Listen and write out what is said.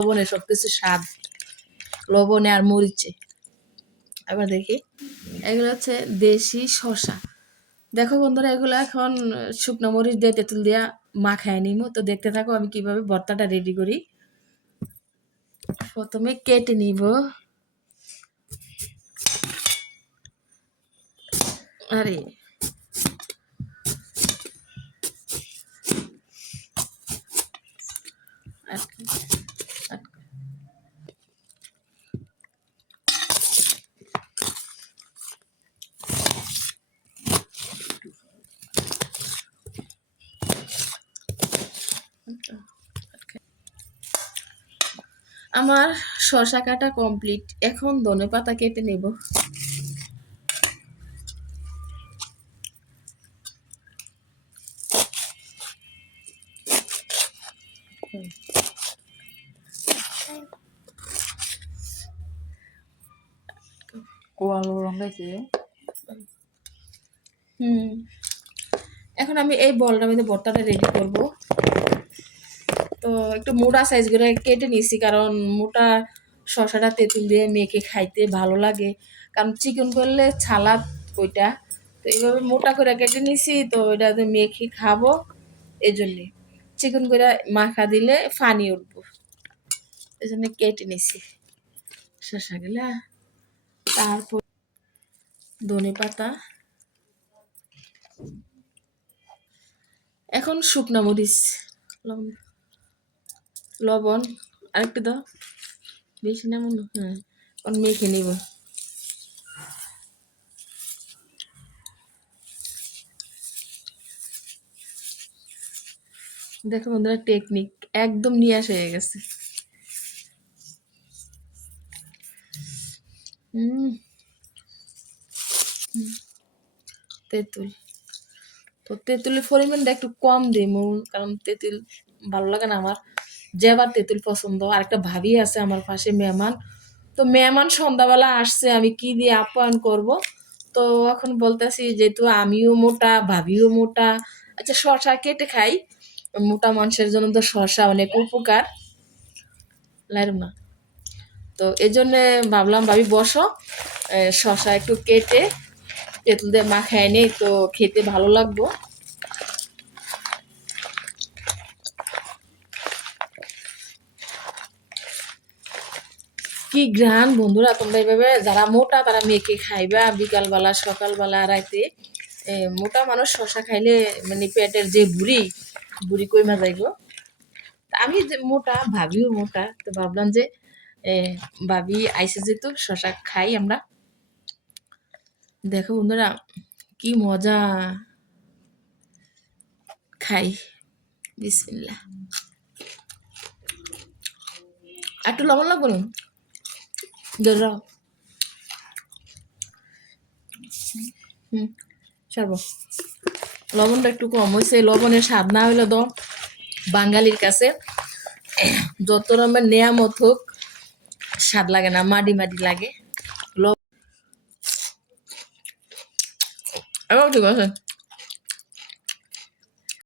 লবণে সব কিছু স্বাদ। লবণে আর মরিচে। এবার দেখি। এগুলো হচ্ছে দেশি শসা। দেখো বন্ধুরা, এগুলো এখন শুকনো মরিচ দিয়ে তেঁতুল দিয়া মাখায় নিমো। তো দেখতে থাকো আমি কীভাবে ভর্তাটা রেডি করি। প্রথমে কেটে নিব। আরে। আমার শসা কাটা কমপ্লিট এখন ধনে পাতা কেটে নেব। কোয়ালো রঙাইছে হুম। এখন আমি এই বলটার মধ্যে ভর্তাটা রেডি করব। তো একটু মোটা সাইজ করে কেটে নিয়েছি, কারণ মোটা শশাটা তেঁতুল দিয়ে মেখে খাইতে ভালো লাগে। কারণ চিকেন করলে ছালাদ ওইটা। তো এইভাবে মোটা করে কেটে নিয়েছি, তো ওইটাতে মেখে খাব এই জন্যে চিকেন করে মাখা দিলে ফানি উঠবো। এই জন্য কেটে নিছি শশাগুলা তারপর ধনে পাতা। এখন শুকনা মরিচ, লবণ। লবণ, আরেকটু দাও। বেশি না মনে হ্যাঁ এখন মেখে নিব। দেখো বন্ধুরা টেকনিক একদম নিয়াস হয়ে গেছে। তেঁতুল। তো তেঁতুলের পরিমাণটা একটু কম দিই কারণ তেঁতুল ভালো লাগে না আমার। যে আবার তেঁতুল পছন্দ। আর একটা ভাবি আছে আমার পাশে, মেহমান। তো মেহমান সন্ধ্যাবেলা আসছে, আমি কি দিয়ে আপ্যায়ন করব? তো এখন বলতেছি যেহেতু আমিও মোটা, ভাবিও মোটা আচ্ছা শশা কেটে খাই। মোটা মানুষের জন্য তো শশা অনেক উপকার। লাইরম না। তো এই জন্যে ভাবলাম, ভাবি বসো। শশা একটু কেটে তেঁতুল দিয়ে মাখায় নেই, তো খেতে ভালো লাগবো। কি গ্রান বন্ধুরা, তোমরা এইভাবে যারা মোটা তারা মেখে খাইবা বিকালবেলা, সকালবেলা, রাইতে। মোটা মানুষ শশা খাইলে মানে পেটের যে বুড়ি বুড়ি কইমা যাইব আমি যে মোটা, ভাবিও মোটা, তো ভাবলাম যে ভাবি আইসে যেহেতু শশা খাই আমরা। দেখো বন্ধুরা, কি মজা। খাই, বিসমিল্লাহ। আর একটু লবণ লাগবো হুম, সর্ব। লবণটা একটু কম হয়েছে লবণের স্বাদ না হইলে তো বাঙালির কাছে যত রকমের নেয়ামত হোক, স্বাদ লাগে না, মাটি মাটি লাগে। লবণ ঠিক আছে।